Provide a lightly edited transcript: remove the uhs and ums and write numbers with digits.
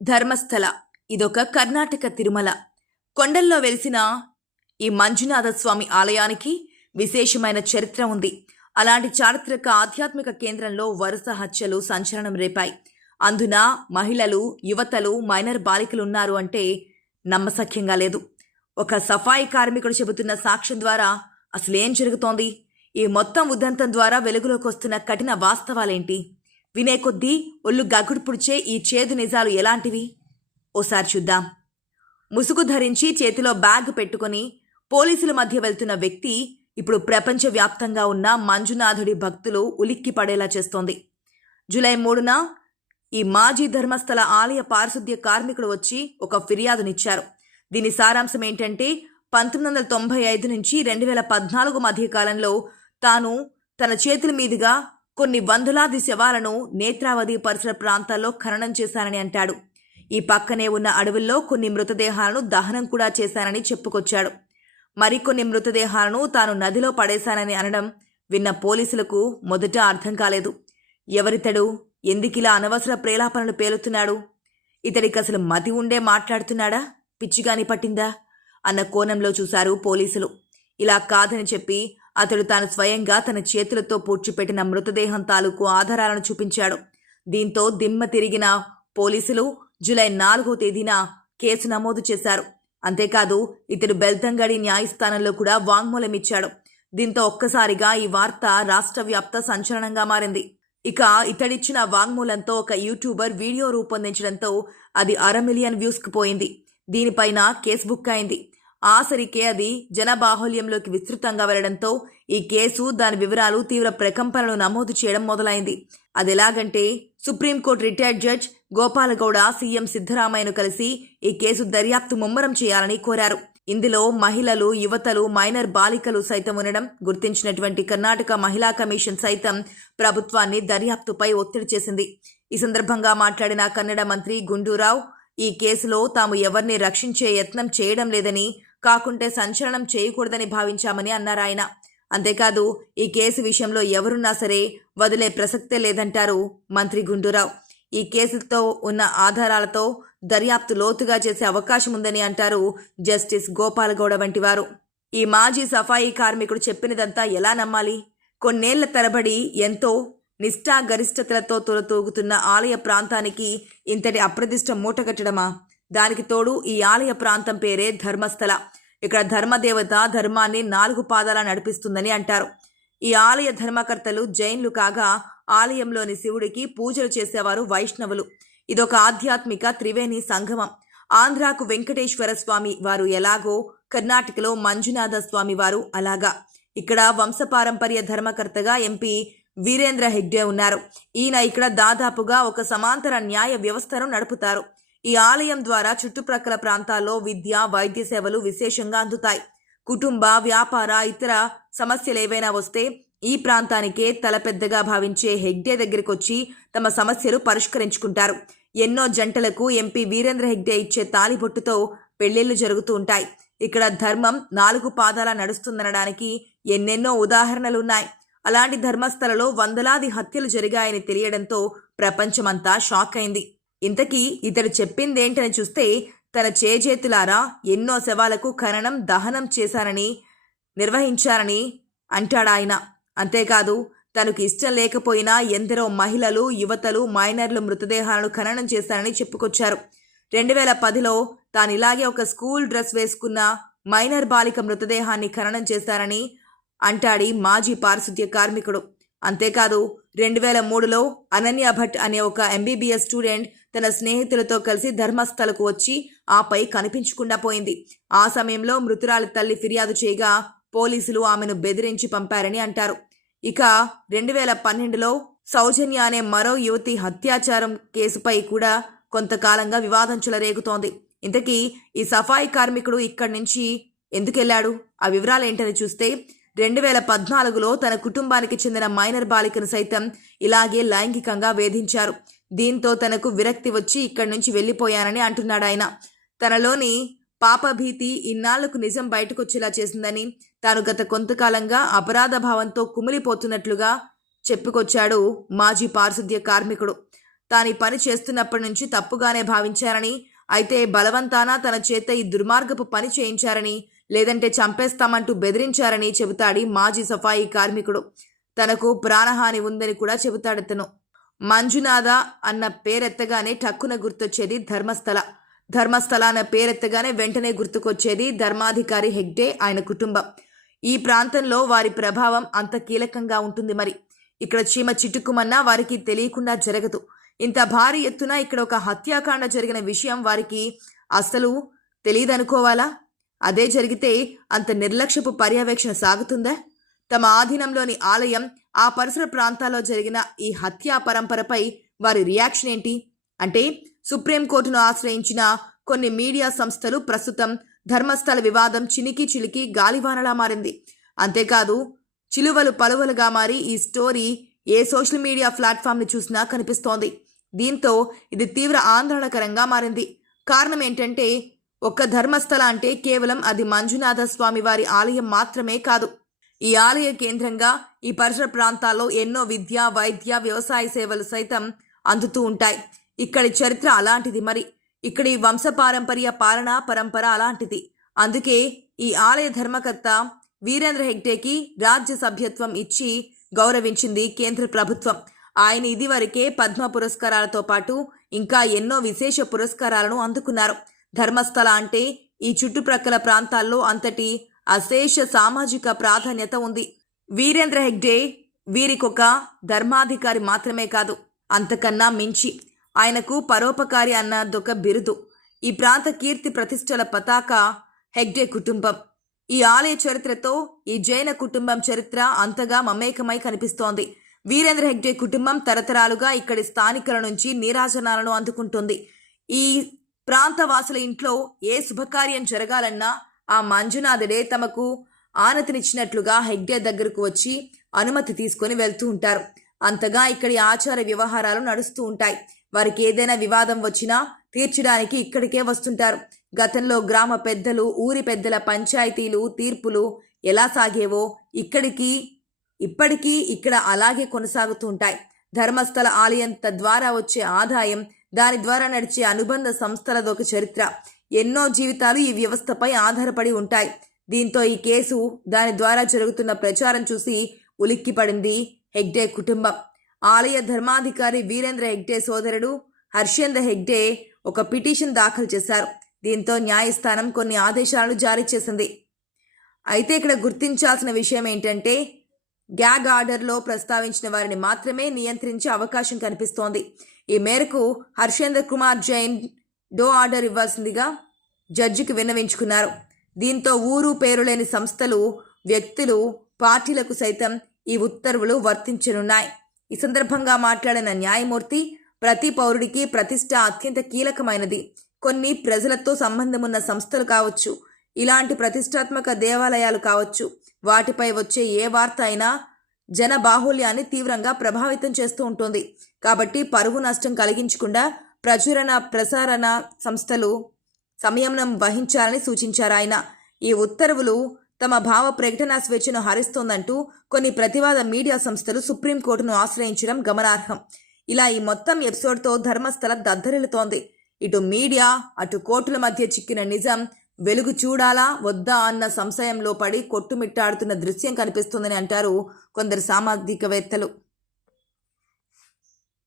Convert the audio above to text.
ధర్మస్థల ఇదొక కర్ణాటక తిరుమల. కొండల్లో వెలిసిన ఈ మంజునాథ స్వామి ఆలయానికి విశేషమైన చరిత్ర ఉంది. అలాంటి చారిత్రక ఆధ్యాత్మిక కేంద్రంలో వరుస హత్యలు సంచలనం రేపాయి. అందున మహిళలు, యువతలు, మైనర్ బాలికలు ఉన్నారు అంటే నమ్మశక్యంగా లేదు. ఒక సఫాయి కార్మికుడు చెబుతున్న సాక్ష్యం ద్వారా అసలేం జరుగుతోంది? ఈ మొత్తం ఉదంతం ద్వారా వెలుగులోకి వస్తున్న కఠిన వాస్తవాలేంటి? వినే కొద్దీ ఒళ్ళు గగుడు పుడిచే ఈ చేదు నిజాలు ఎలాంటివి? ఓసారి చూద్దాం. ముసుగు ధరించి చేతిలో బ్యాగ్ పెట్టుకుని పోలీసుల మధ్య వెళ్తున్న వ్యక్తి ఇప్పుడు ప్రపంచవ్యాప్తంగా ఉన్న మంజునాథుడి భక్తులు ఉలిక్కి పడేలా చేస్తోంది. జూలై 3న ఈ మాజీ ధర్మస్థల ఆలయ పారిశుద్ధ్య కార్మికుడు వచ్చి ఒక ఫిర్యాదునిచ్చారు. దీని సారాంశం ఏంటంటే 1995 నుంచి 2014 మధ్య కాలంలో తాను తన చేతుల మీదుగా కొన్ని వందలాది శవాలను నేత్రావతి పరిసర ప్రాంతాల్లో ఖననం చేశానని అంటాడు. ఈ పక్కనే ఉన్న అడవుల్లో కొన్ని మృతదేహాలను దహనం కూడా చేశానని చెప్పుకొచ్చాడు. మరికొన్ని మృతదేహాలను తాను నదిలో పడేశానని అనడం విన్న పోలీసులకు మొదట అర్థం కాలేదు. ఎవరితడు? ఎందుకిలా అనవసర ప్రేలాపనలు పేలుతున్నాడు? ఇతడికి అసలు మతి ఉండే మాట్లాడుతున్నాడా? పిచ్చిగాని పట్టిందా అన్న కోణంలో చూశారు పోలీసులు. ఇలా కాదని చెప్పి అతడు తాను స్వయంగా తన చేతులతో పూడ్చిపెట్టిన మృతదేహం తాలూకు ఆధారాలను చూపించాడు. దీంతో దిమ్మ తిరిగిన పోలీసులు జూలై 4వ తేదీన కేసు నమోదు చేశారు. అంతేకాదు ఇతడు బెల్తంగడి న్యాయస్థానంలో కూడా వాంగ్మూలం ఇచ్చాడు. దీంతో ఒక్కసారిగా ఈ వార్త రాష్ట్ర వ్యాప్త సంచలనంగా మారింది. ఇక ఇతడిచ్చిన వాంగ్మూలంతో ఒక యూట్యూబర్ వీడియో రూపొందించడంతో అది 500,000 వ్యూస్కు పోయింది. దీనిపైన కేసు బుక్ అయింది. ఆసరికే అది జనబాహుల్యంలోకి విస్తృతంగా వెళ్లడంతో ఈ కేసు, దాని వివరాలు తీవ్ర ప్రకంపనలు నమోదు చేయడం మొదలైంది. అదెలాగంటే supreme court retired judge Gopala Gowda CM సిద్ధరామయ్యను కలిసి ఈ కేసు దర్యాప్తు ముమ్మరం చేయాలని కోరారు. ఇందులో మహిళలు, యువతలు, మైనర్ బాలికలు సైతం ఉండడం గుర్తించినటువంటి కర్ణాటక మహిళా కమిషన్ సైతం ప్రభుత్వాన్ని దర్యాప్తుపై ఒత్తిడి చేసింది. ఈ సందర్భంగా మాట్లాడిన కన్నడ మంత్రి గుండూరావ్ ఈ కేసులో తాము ఎవరిని రక్షించే యత్నం చేయడం లేదని, కాకుంటే సంచలనం చేయకూడదని భావించామని అన్నారు ఆయన. అంతేకాదు ఈ కేసు విషయంలో ఎవరున్నా సరే వదిలే ప్రసక్తే లేదంటారు మంత్రి గుండూరావ్. ఈ కేసుతో ఉన్న ఆధారాలతో దర్యాప్తు లోతుగా చేసే అవకాశం ఉందని అంటారు జస్టిస్ గోపాలగౌడ వంటి వారు. ఈ మాజీ సఫాయి కార్మికుడు చెప్పినదంతా ఎలా నమ్మాలి? కొన్నేళ్ల తరబడి ఎంతో నిష్ఠా గరిష్టతలతో తొలతూగుతున్న ఆలయ ప్రాంతానికి ఇంతటి అప్రదిష్ట మూటగట్టడమా? దానికి తోడు ఈ ఆలయ ప్రాంతం పేరే ధర్మస్థల. ఇక్కడ ధర్మదేవత ధర్మాన్ని 4 పాదాల నడిపిస్తుందని అంటారు. ఈ ఆలయ ధర్మకర్తలు జైన్లు కాగా ఆలయంలోని శివుడికి పూజలు చేసేవారు వైష్ణవులు. ఇదొక ఆధ్యాత్మిక త్రివేణి సంగమం. ఆంధ్రాకు వెంకటేశ్వర స్వామి వారు ఎలాగో కర్ణాటకలో మంజునాథ స్వామి వారు అలాగా. ఇక్కడ వంశపారంపర్య ధర్మకర్తగా ఎంపీ వీరేంద్ర హెగ్డే ఉన్నారు. ఈయన ఇక్కడ దాదాపుగా ఒక సమాంతర న్యాయ వ్యవస్థను నడుపుతారు. ఈ ఆలయం ద్వారా చుట్టుప్రక్కల ప్రాంతాల్లో విద్య, వైద్య సేవలు విశేషంగా అందుతాయి. కుటుంబ, వ్యాపార, ఇతర సమస్యలేవైనా వస్తే ఈ ప్రాంతానికే తలపెద్దగా భావించే హెగ్డే దగ్గరికి వచ్చి తమ సమస్యలు పరిష్కరించుకుంటారు. ఎన్నో జంటలకు ఎంపీ వీరేంద్ర హెగ్డే ఇచ్చే తాలిబొట్టుతో పెళ్లిళ్లు జరుగుతూ ఉంటాయి. ఇక్కడ ధర్మం 4 పాదాల నడుస్తుందనడానికి ఎన్నెన్నో ఉదాహరణలున్నాయి. అలాంటి ధర్మస్థలలో వందలాది హత్యలు జరిగాయని తెలియడంతో ప్రపంచమంతా షాక్ అయింది. ఇంతకీ ఇతడు చెప్పిందేంటని చూస్తే తన చేజేతులారా ఎన్నో శవాలకు ఖననం, దహనం చేశారని, నిర్వహించారని అంటాడాయన. అంతేకాదు తనకు ఇష్టం లేకపోయినా ఎందరో మహిళలు, యువతలు, మైనర్లు మృతదేహాలను ఖననం చేశారని చెప్పుకొచ్చారు. 2010లో తాను ఇలాగే ఒక స్కూల్ డ్రెస్ వేసుకున్న మైనర్ బాలిక మృతదేహాన్ని ఖననం చేశారని అంటాడి మాజీ పారిశుద్ధ్య కార్మికుడు. అంతేకాదు 2003లో అనన్య భట్ అనే ఒక MBBS స్టూడెంట్ తన స్నేహితులతో కలిసి ధర్మస్థలకు వచ్చి ఆపై కనిపించకుండా పోయింది. ఆ సమయంలో మృతురాలి తల్లి ఫిర్యాదు చేయగా పోలీసులు ఆమెను బెదిరించి పంపారని అంటారు. ఇక 2012లో సౌజన్య అనే మరో యువతి హత్యాచారం కేసుపై కూడా కొంతకాలంగా వివాదం చెలరేగుతోంది. ఇంతకీ ఈ సఫాయి కార్మికుడు ఇక్కడి నుంచి ఎందుకెళ్లాడు? ఆ వివరాలేంటని చూస్తే 2014లో తన కుటుంబానికి చెందిన మైనర్ బాలికను సైతం ఇలాగే లైంగికంగా వేధించారు. దీంతో తనకు విరక్తి వచ్చి ఇక్కడి నుంచి వెళ్లిపోయానని అంటున్నాడాయన. తనలోని పాపభీతి ఇన్నాళ్లకు నిజం బయటకొచ్చేలా చేసిందని, తాను గత కొంతకాలంగా అపరాధ భావంతో కుమిలిపోతున్నట్లుగా చెప్పుకొచ్చాడు మాజీ పారిశుద్ధ్య కార్మికుడు. తాను ఈ పని చేస్తున్నప్పటి నుంచి తప్పుగానే భావించారని, అయితే బలవంతాన తన చేత ఈ దుర్మార్గపు పని చేయించారని, లేదంటే చంపేస్తామంటూ బెదిరించారని చెబుతాడు మాజీ సఫాయి కార్మికుడు. తనకు ప్రాణహాని ఉందని కూడా చెబుతాడతను. మంజునాథ అన్న పేరెత్తగానే టక్కున గుర్తొచ్చేది ధర్మస్థల. ధర్మస్థల అన్న పేరెత్తగానే వెంటనే గుర్తుకొచ్చేది ధర్మాధికారి హెగ్డే, ఆయన కుటుంబం. ఈ ప్రాంతంలో వారి ప్రభావం అంత కీలకంగా ఉంటుంది. మరి ఇక్కడ చీమ చిటుక్కుమన్నా వారికి తెలియకుండా జరగదు. ఇంత భారీ ఎత్తున ఇక్కడ ఒక హత్యాకాండ జరిగిన విషయం వారికి అస్సలు తెలియదనుకోవాలా? అదే జరిగితే అంత నిర్లక్ష్యపు పర్యవేక్షణ సాగుతుందా? తమ ఆధీనంలోని ఆలయం, ఆ పరిసర ప్రాంతాల్లో జరిగిన ఈ హత్యా పరంపరపై వారి రియాక్షన్ ఏంటి? అంటే సుప్రీంకోర్టును ఆశ్రయించిన కొన్ని మీడియా సంస్థలు ప్రస్తుతం ధర్మస్థల వివాదం చినికి చిలికి గాలివానలా మారింది. అంతేకాదు చిలువలు పలువలుగా మారి ఈ స్టోరీ ఏ సోషల్ మీడియా ప్లాట్ఫామ్ని చూసినా కనిపిస్తోంది. దీంతో ఇది తీవ్ర ఆందోళనకరంగా మారింది. కారణం ఏంటంటే ఒక్క ధర్మస్థల అంటే కేవలం అది మంజునాథ స్వామి వారి ఆలయం మాత్రమే కాదు. ఈ ఆలయ కేంద్రంగా ఈ పరిసర ప్రాంతాల్లో ఎన్నో విద్య, వైద్య, వ్యవసాయ సేవలు సైతం అందుతూ ఉంటాయి. ఇక్కడి చరిత్ర అలాంటిది. మరి ఇక్కడి వంశపారంపర్య పాలనా పరంపర అలాంటిది. అందుకే ఈ ఆలయ ధర్మకర్త వీరేంద్ర హెగ్డేకి రాజ్య సభ్యత్వం ఇచ్చి గౌరవించింది కేంద్ర ప్రభుత్వం. ఆయన ఇదివరకే పద్మ పురస్కారాలతో పాటు ఇంకా ఎన్నో విశేష పురస్కారాలను అందుకున్నారు. ధర్మస్థల అంటే ఈ చుట్టుప్రక్కల ప్రాంతాల్లో అంతటి అశేష సామాజిక ప్రాధాన్యత ఉంది. వీరేంద్ర హెగ్డే వీరికొక ధర్మాధికారి మాత్రమే కాదు, అంతకన్నా మించి ఆయనకు పరోపకారి అన్నదొక బిరుదు. ఈ ప్రాంత కీర్తి ప్రతిష్టల పతాక హెగ్డే కుటుంబం. ఈ ఆలయ చరిత్రతో ఈ జైన కుటుంబం చరిత్ర అంతగా మమేకమై కనిపిస్తోంది. వీరేంద్ర హెగ్డే కుటుంబం తరతరాలుగా ఇక్కడి స్థానికుల నుంచి నీరాజనాలను అందుకుంటుంది. ఈ ప్రాంతవాసుల ఇంట్లో ఏ శుభకార్యం జరగాలన్నా ఆ మంజునాథుడే తమకు ఆనతినిచ్చినట్లుగా హెగ్డే దగ్గరకు వచ్చి అనుమతి తీసుకొని వెళ్తూ ఉంటారు. అంతగా ఇక్కడి ఆచార వ్యవహారాలు నడుస్తూ ఉంటాయి. వారికి ఏదైనా వివాదం వచ్చినా తీర్చడానికి ఇక్కడికే వస్తుంటారు. గతంలో గ్రామ పెద్దలు, ఊరి పెద్దల పంచాయతీలు, తీర్పులు ఎలా సాగేవో ఇప్పటికీ ఇక్కడ అలాగే కొనసాగుతూ ఉంటాయి. ధర్మస్థల ఆలయం ద్వారా వచ్చే ఆదాయం, దాని ద్వారా నడిచే అనుబంధ సంస్థలదొక చరిత్ర. ఎన్నో జీవితాలు ఈ వ్యవస్థపై ఆధారపడి ఉంటాయి. దీంతో ఈ కేసు, దాని ద్వారా జరుగుతున్న ప్రచారం చూసి ఉలిక్కిపడింది హెగ్డే కుటుంబం. ఆలయ ధర్మాధికారి వీరేంద్ర హెగ్డే సోదరుడు హర్షేంద్ర హెగ్డే ఒక పిటిషన్ దాఖలు చేశారు. దీంతో న్యాయస్థానం కొన్ని ఆదేశాలను జారీ చేసింది. అయితే ఇక్కడ గుర్తించాల్సిన విషయం ఏంటంటే గ్యాగ్ ఆర్డర్లో ప్రస్తావించిన వారిని మాత్రమే నియంత్రించే అవకాశం కనిపిస్తోంది. ఈ మేరకు హర్షేంద్ర కుమార్ జైన్ డో ఆర్డర్ ఇవ్వాల్సిందిగా జడ్జికి విన్నవించుకున్నారు. దీంతో ఊరు పేరు లేని సంస్థలు, వ్యక్తులు, పార్టీలకు సైతం ఈ ఉత్తర్వులు వర్తించనున్నాయి. ఈ సందర్భంగా మాట్లాడిన న్యాయమూర్తి, ప్రతి పౌరుడికి ప్రతిష్ట అత్యంత కీలకమైనది. కొన్ని ప్రజలతో సంబంధమున్న సంస్థలు కావచ్చు, ఇలాంటి ప్రతిష్టాత్మక దేవాలయాలు కావచ్చు, వాటిపై వచ్చే ఏ వార్త అయినా జన బాహుళ్యాన్ని తీవ్రంగా ప్రభావితం చేస్తూ ఉంటుంది. కాబట్టి పరువు నష్టం కలిగించకుండా ప్రసారణ సంస్థలు సంయమనం వహించాలని సూచించారు ఆయన. ఈ ఉత్తర్వులు తమ భావ ప్రకటన స్వేచ్ఛను హరిస్తోందంటూ కొన్ని ప్రతివాద మీడియా సంస్థలు సుప్రీంకోర్టును ఆశ్రయించడం గమనార్హం. ఇలా ఈ మొత్తం ఎపిసోడ్తో ధర్మస్థల దద్దరిల్లుతోంది. ఇటు మీడియా, అటు కోర్టుల మధ్య చిక్కిన నిజం వెలుగు చూడాలా వద్దా అన్న సంశయంలో పడి కొట్టుమిట్టాడుతున్న దృశ్యం కనిపిస్తుందని అంటారు కొందరు సామాజికవేత్తలు.